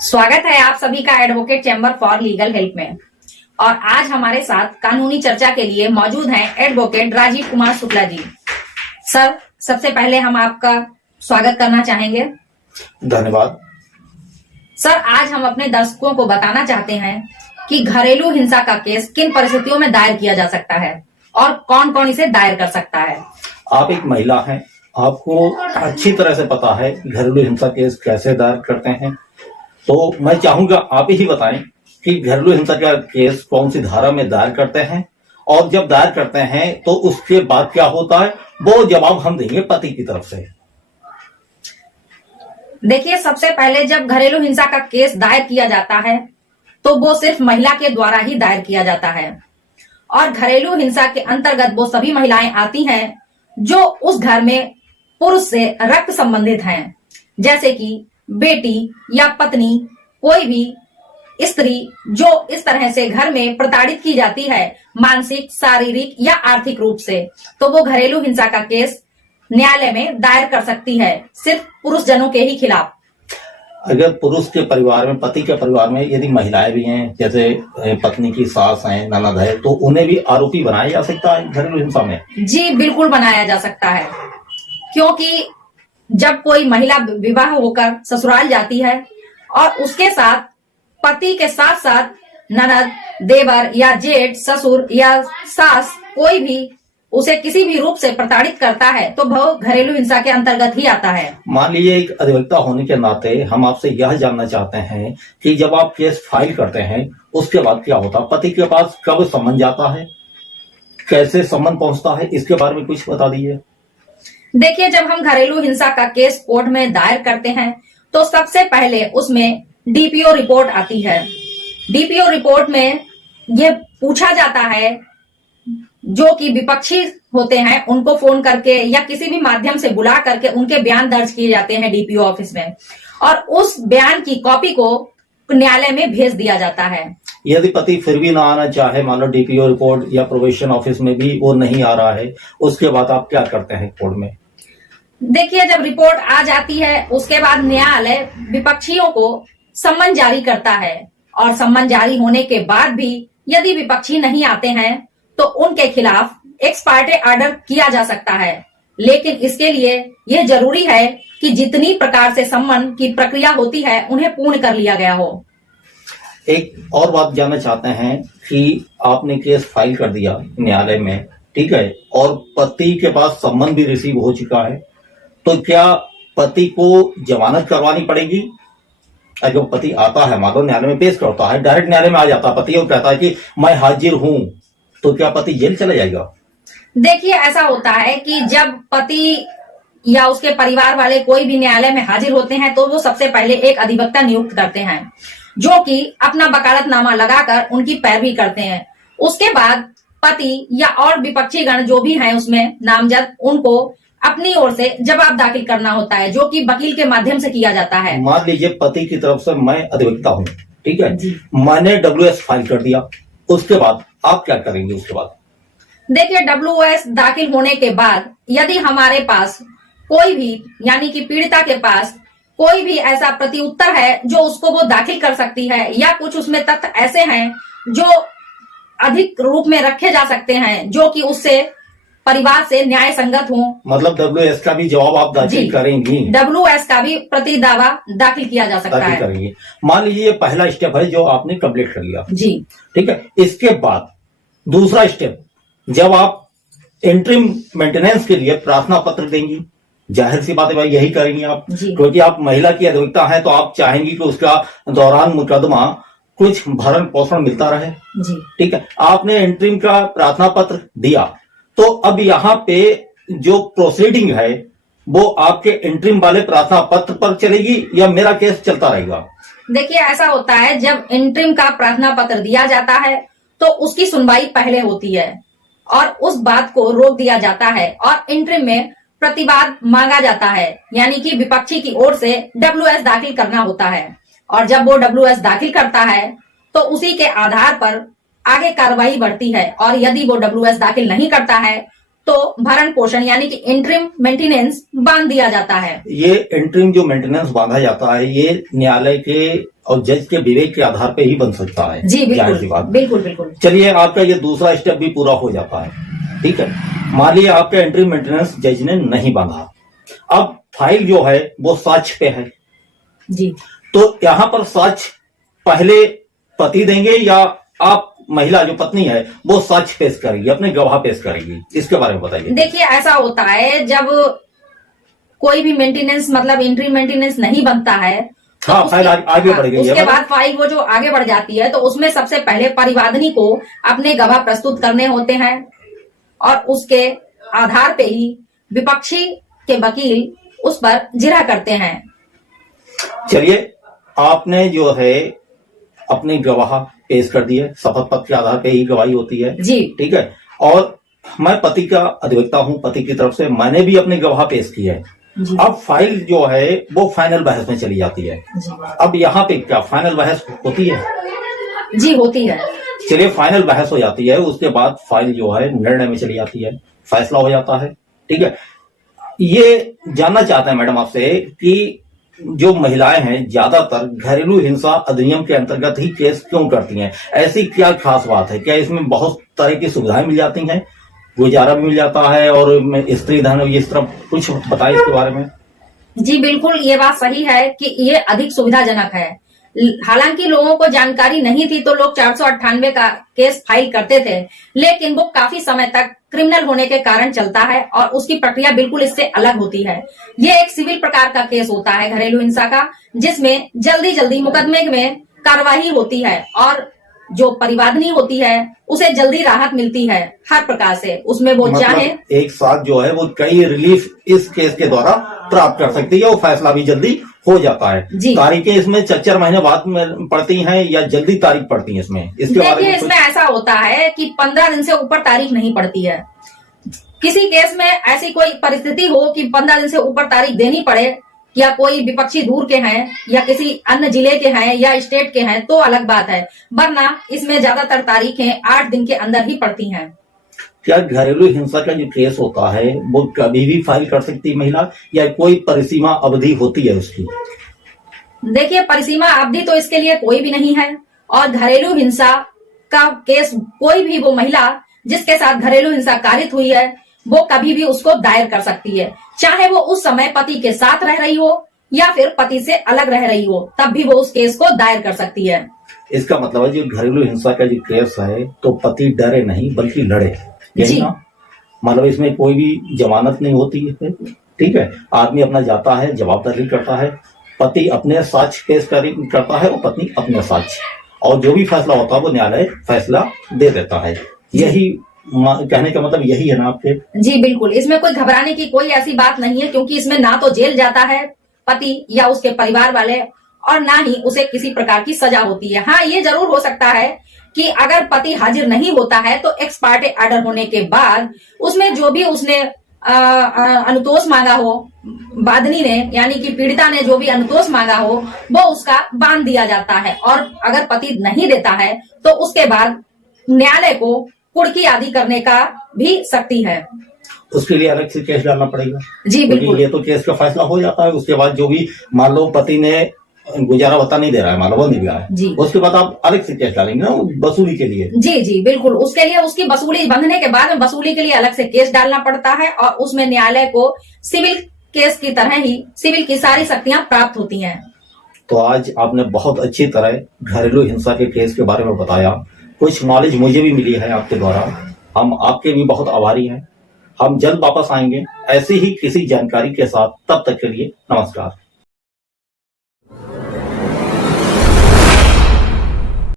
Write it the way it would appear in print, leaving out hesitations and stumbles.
स्वागत है आप सभी का advocate chamber for legal help में। और आज हमारे साथ कानूनी चर्चा के लिए मौजूद हैं एडवोकेट राजीव कुमार शुक्ला जी। सर, सबसे पहले हम आपका स्वागत करना चाहेंगे। धन्यवाद। सर, आज हम अपने दर्शकों को बताना चाहते हैं कि घरेलू हिंसा का केस किन परिस्थितियों में दायर किया जा सकता है और कौन कौन इसे दायर कर सकता है। आप एक महिला हैं, आपको अच्छी तरह से पता है घरेलू हिंसा केस कैसे दायर करते हैं, तो मैं चाहूंगा आप ही बताएं कि घरेलू हिंसा का केस कौन सी धारा में दायर करते हैं और जब दायर करते हैं तो उसके बाद क्या होता है, वो जवाब हम देंगे पति की तरफ से। देखिए, सबसे पहले जब घरेलू हिंसा का केस दायर किया जाता है तो वो सिर्फ महिला के द्वारा ही दायर किया जाता है और घरेलू हिंसा के अंतर्गत वो सभी महिलाएं आती हैं जो उस घर में पुरुष से रक्त संबंधित हैं, जैसे कि बेटी या पत्नी, कोई भी स्त्री जो इस तरह से घर में प्रताड़ित की जाती है मानसिक, शारीरिक या आर्थिक रूप से, तो वो घरेलू हिंसा का केस न्यायालय में दायर कर सकती है, सिर्फ पुरुष जनों के ही खिलाफ। अगर पुरुष के परिवार में, पति के परिवार में यदि महिलाएं भी हैं, जैसे पत्नी की सास हैं, ननद है, तो उन्हें भी आरोपी बनाया जा सकता है घरेलू हिंसा में? जी बिल्कुल बनाया जा सकता है, क्योंकि जब कोई महिला विवाह होकर ससुराल जाती है और उसके साथ पति के साथ साथ ननद, देवर या जेठ, ससुर या सास कोई भी उसे किसी भी रूप से प्रताड़ित करता है तो वह घरेलू हिंसा के अंतर्गत ही आता है। मान लीजिए एक अधिवक्ता होने के नाते हम आपसे यह जानना चाहते हैं कि जब आप केस फाइल करते हैं उसके बाद क्या होता है, पति के पास कब सम्मन जाता है, कैसे सम्मन पहुंचता है, इसके बारे में कुछ बता दीजिए। देखिए, जब हम घरेलू हिंसा का केस कोर्ट में दायर करते हैं तो सबसे पहले उसमें डीपीओ रिपोर्ट आती है। डीपीओ रिपोर्ट में यह पूछा जाता है, जो कि विपक्षी होते हैं उनको फोन करके या किसी भी माध्यम से बुला करके उनके बयान दर्ज किए जाते हैं डीपीओ ऑफिस में, और उस बयान की कॉपी को न्यायालय में भेज दिया जाता है। यदि पति फिर भी ना आना चाहे, मान लो डीपीओ रिपोर्ट या प्रोबेशन ऑफिस में भी वो नहीं आ रहा है, उसके बाद आप क्या करते हैं कोर्ट में? देखिए, जब रिपोर्ट आ जाती है उसके बाद न्यायालय विपक्षियों को सम्मन जारी करता है और सम्मन जारी होने के बाद भी यदि विपक्षी नहीं आते हैं तो उनके खिलाफ एक्स पार्टे ऑर्डर किया जा सकता है, लेकिन इसके लिए यह जरूरी है कि जितनी प्रकार से सम्मन की प्रक्रिया होती है उन्हें पूर्ण कर लिया गया हो। एक और बात जानना चाहते हैं कि आपने केस फाइल कर दिया न्यायालय में, ठीक है, और पति के पास सम्मन भी रिसीव हो चुका है, तो क्या पति को जमानत करवानी पड़ेगी? अगर पति आता है, मान लो न्यायालय में पेश करता है, डायरेक्ट न्यायालय में आ जाता है पति और कहता है कि मैं हाजिर हूं, तो क्या पति जेल चला जाएगा? देखिए, ऐसा होता है कि जब पति या उसके परिवार वाले कोई भी न्यायालय में हाजिर होते हैं तो वो सबसे पहले एक अधिवक्ता नियुक्त करते हैं, जो कि अपना वकालतनामा लगाकर उनकी पैरवी करते हैं। उसके बाद पति या और विपक्षी गण जो भी हैं उसमें नामजद, उनको अपनी ओर से जवाब दाखिल करना होता है, जो कि वकील के माध्यम से किया जाता है। मान लीजिए पति की तरफ से मैं अधिवक्ता हूं, ठीक है, मैंने WS फाइल कर दिया, उसके बाद आप क्या करेंगे? उसके बाद देखिए, WS दाखिल होने के बाद यदि हमारे पास कोई भी, यानी कि पीड़िता के पास कोई भी ऐसा प्रति उत्तर है जो उसको वो दाखिल कर सकती है, या कुछ उसमें तथ्य ऐसे हैं जो अधिक रूप में रखे जा सकते हैं जो कि उससे परिवार से न्याय संगत हो, मतलब WS का भी जवाब आप दाखिल करेंगी? WS का भी प्रति दावा दाखिल किया जा सकता है। करेंगे। मान लीजिए ये पहला स्टेप है जो आपने कंप्लीट कर लिया, जी, ठीक है। इसके बाद दूसरा स्टेप, जब आप इंटरिम मेंटेनेंस के लिए प्रार्थना पत्र देंगी, जाहिर सी बात है भाई यही करेंगी आप, क्योंकि आप महिला की अधिवक्ता हैं तो आप चाहेंगी कि उसका दौरान मुकदमा कुछ भरण पोषण मिलता रहे, ठीक है। आपने इंटरिम का प्रार्थना पत्र दिया, तो अब यहाँ पे जो प्रोसीडिंग है वो आपके इंटरिम वाले प्रार्थना पत्र पर चलेगी या मेरा केस चलता रहेगा? देखिए, ऐसा होता है जब इंटरिम का प्रार्थना पत्र दिया जाता है तो उसकी सुनवाई पहले होती है और उस बात को रोक दिया जाता है और इंटरिम में प्रतिवाद मांगा जाता है, यानी कि विपक्षी की ओर से WS दाखिल करना होता है, और जब वो WS दाखिल करता है तो उसी के आधार पर आगे कार्रवाई बढ़ती है, और यदि वो WS दाखिल नहीं करता है तो भरण पोषण यानी कि इंटरिम मेंटेनेंस बांध दिया जाता है। ये इंटरिम जो मेंटेनेंस बांधा जाता है ये न्यायालय के और जज के विवेक के आधार पे ही बन सकता है। जी जाहिर सी बात। बिल्कुल बिल्कुल। चलिए आपका ये दूसरा स्टेप भी पूरा हो जाता है, ठीक है। मान लीजिए आपका इंटरिम मेंटेनेंस जज ने नहीं बांधा, अब फाइल जो है वो साक्ष्य पे है जी, तो यहाँ पर साक्ष्य पहले पति देंगे या आप महिला जो पत्नी है वो साक्ष्य पेश करेगी, अपने गवाह पेश करेगी, इसके बारे में बताइए। देखिए ऐसा होता है जब कोई भी मेंटेनेंस मतलब इंटरिम मेंटेनेंस नहीं बनता है तो हाँ, फाइल आगे बढ़ गई है। उसके बाद फाइल वो जो आगे बढ़ जाती है तो उसमें सबसे पहले परिवादनी को अपने गवाह प्रस्तुत करने होते हैं और उसके आधार पे ही विपक्षी के वकील उस पर जिरह करते हैं। चलिए आपने जो है अपने गवाह पेश कर दिए, शपथ पत्र के आधार पे ही गवाही होती है जी, ठीक है। और मैं पति का अधिवक्ता हूं, पति की तरफ से मैंने भी अपने गवाह पेश किए है। अब फाइल जो है वो फाइनल बहस में चली जाती है। अब यहाँ पे क्या फाइनल बहस होती है? जी होती है। चलिए फाइनल बहस हो जाती है, उसके बाद फाइल जो है निर्णय में चली जाती है, फैसला हो जाता है, ठीक है। ये जानना चाहते हैं मैडम आपसे कि जो महिलाएं हैं ज्यादातर घरेलू हिंसा अधिनियम के अंतर्गत ही केस क्यों करती हैं? ऐसी क्या खास बात है? क्या इसमें बहुत तरह की सुविधाएं मिल जाती हैं, गुजारा भी मिल जाता है और स्त्री धन इस तरह कुछ बताएं इसके बारे में। जी बिल्कुल, ये बात सही है कि ये अधिक सुविधाजनक है। हालांकि लोगों को जानकारी नहीं थी तो लोग 498 का केस फाइल करते थे, लेकिन वो काफी समय तक क्रिमिनल होने के कारण चलता है और उसकी प्रक्रिया बिल्कुल इससे अलग होती है। ये एक सिविल प्रकार का केस होता है घरेलू हिंसा का, जिसमें जल्दी जल्दी मुकदमे में कार्यवाही होती है और जो परिवादनी होती है उसे जल्दी राहत मिलती है हर प्रकार से। उसमें वो मतलब चाहे एक साथ जो है वो कई रिलीफ इस केस के द्वारा प्राप्त कर सकती है और फैसला भी जल्दी हो जाता है। तारीखें इसमें 4 महीने बाद में पड़ती हैं या जल्दी तारीख पड़ती है इसमें? इसके बारे में इसमें ऐसा होता है कि 15 दिन से ऊपर तारीख नहीं पड़ती है। किसी केस में ऐसी कोई परिस्थिति हो कि 15 दिन से ऊपर तारीख देनी पड़े या कोई विपक्षी दूर के हैं या किसी अन्य जिले के हैं या स्टेट के हैं तो अलग बात है, वरना इसमें ज्यादातर तारीखें 8 दिन के अंदर ही पड़ती हैं। क्या घरेलू हिंसा का जो केस होता है वो कभी भी फाइल कर सकती है महिला या कोई परिसीमा अवधि होती है उसकी? देखिए परिसीमा अवधि तो इसके लिए कोई भी नहीं है और घरेलू हिंसा का केस कोई भी वो महिला जिसके साथ घरेलू हिंसा कारित हुई है वो कभी भी उसको दायर कर सकती है, चाहे वो उस समय पति के साथ रह रही हो या फिर पति से अलग रह रही हो, तब भी वो उस केस को दायर कर सकती है। इसका मतलब है जो घरेलू हिंसा का जो केस है तो पति डरे नहीं बल्कि लड़े, यही ना? मतलब इसमें कोई भी जमानत नहीं होती है, ठीक है। आदमी अपना जाता है, जवाबदारी करता है, पति अपने साक्ष्य पेश करता है और पत्नी अपने साक्ष्य, और जो भी फैसला होता है वो न्यायालय फैसला दे देता है। यही कहने का मतलब यही है ना आपके? जी बिल्कुल, इसमें कोई घबराने की कोई ऐसी बात नहीं है, क्योंकि इसमें ना तो जेल जाता है पति या उसके परिवार वाले और ना ही उसे किसी प्रकार की सजा होती है। हाँ, ये जरूर हो सकता है कि अगर पति हाजिर नहीं होता है तो एक्स पार्टे ऑर्डर होने के बाद उसमें जो भी उसने अनुतोष मांगा हो, वादनी ने यानी कि पीड़िता ने जो भी अनुतोष मांगा हो वो उसका बांध दिया जाता है, और अगर पति नहीं देता है तो उसके बाद न्यायालय को कुर्की आदि करने का भी शक्ति है। उसके लिए अलग से केस डालना पड़ेगा? जी बिल्कुल। ये तो केस का फैसला हो जाता है, उसके बाद जो भी मान लो पति ने गुजारा भत्ता नहीं दे रहा है, मान लो वो नहीं दिया है, उसके बाद आप अलग से केस डालेंगे ना वसूली के लिए? जी बिल्कुल, उसके लिए उसकी वसूली बंधने के बाद में वसूली के लिए अलग से केस डालना पड़ता है और उसमें न्यायालय को सिविल केस की तरह ही सिविल की सारी शक्तियां प्राप्त होती हैं। तो आज आपने बहुत अच्छी तरह घरेलू हिंसा के केस के बारे में बताया, कुछ नॉलेज मुझे भी मिली है आपके द्वारा, हम आपके भी बहुत आभारी हैं। हम जल्द वापस आएंगे ऐसी ही किसी जानकारी के साथ, तब तक के लिए नमस्कार।